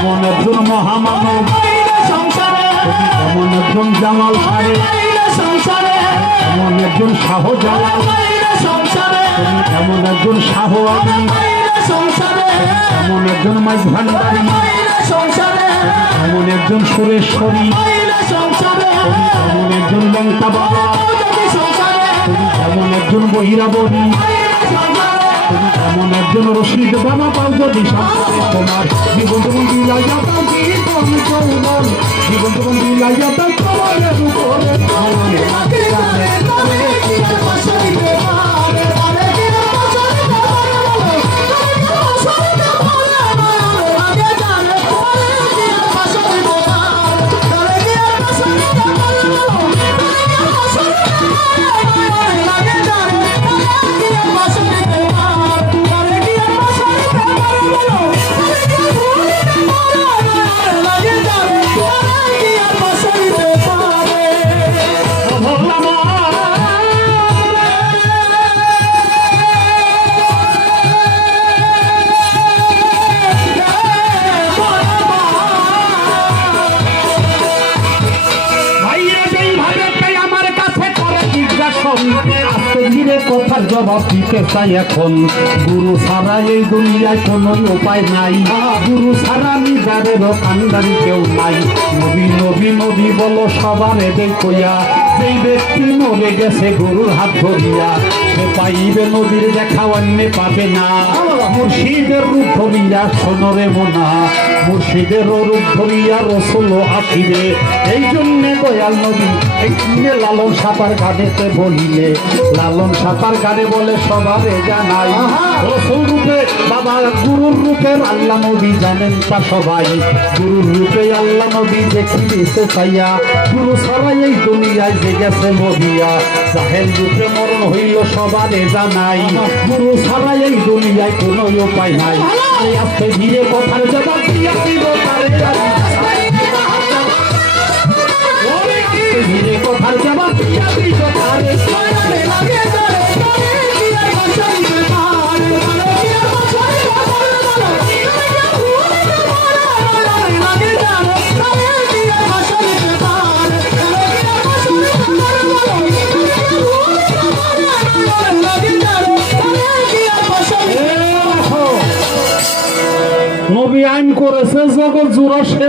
এমন একজন মহামানব? সংসারে এমন একজন জামাল সারে সংসারে এমন একজন শাহজালাল? সংসারে এমন একজন শাহ আলী? সংসারে এমন একজন মাইজ ভান্ডারী সংসারে এমন একজন সুরেশ্বরী? সংসারে এমন একজন লঙ্কা বাবা? এমন একজন বহিরাবলী এমন একজন রশিদ বাবা পাও যদি তোমার। জীবন জীবন তাও জীবন জীবন বিলাইয়া তোমার আস্তে কথার জবাব দিতে চাই এখন। গুরু ছাড়া এই দুনিয়ায় কোনো উপায় নাই। গুরু ছাড়া নিজারেরও কান্দারি কেউ নাই। নবী নবী নবী বলো সবার এদের কইয়া। যেই ব্যক্তি মরে গেছে গুরুর হাত ধরিয়া, সে পাইবে নদীর দেখা অন্য পাবে না। মুর্শিদের রূপ ধরিয়া সোনরে মোনা। মুর্শিদের রূপ ধরিয়া রসুল আসিবে এই জন্য দয়াল নবী কিনে লালন সাপার গানেতে বলিলে লালন সাপার গানে বলে সবারে জানাই। রসুল রূপে বাবা গুরুর রূপে আল্লাহ নবী জানেন তা সবাই। গুরুর রূপে আল্লাহ নবী দেখিতে চাইয়া গুরু ছাড়াই এই দুনিয়ায় যে গেছে মরিয়া জাহেল রূপে মরণ হইল সবারে জানাই। গুরু ছাড়াই এই দুনিয়ায় কোনো উপায় নাই। আস্তে ধীরে কথার জবাব দিয়া আইন করেছে জগৎ জোড়া সে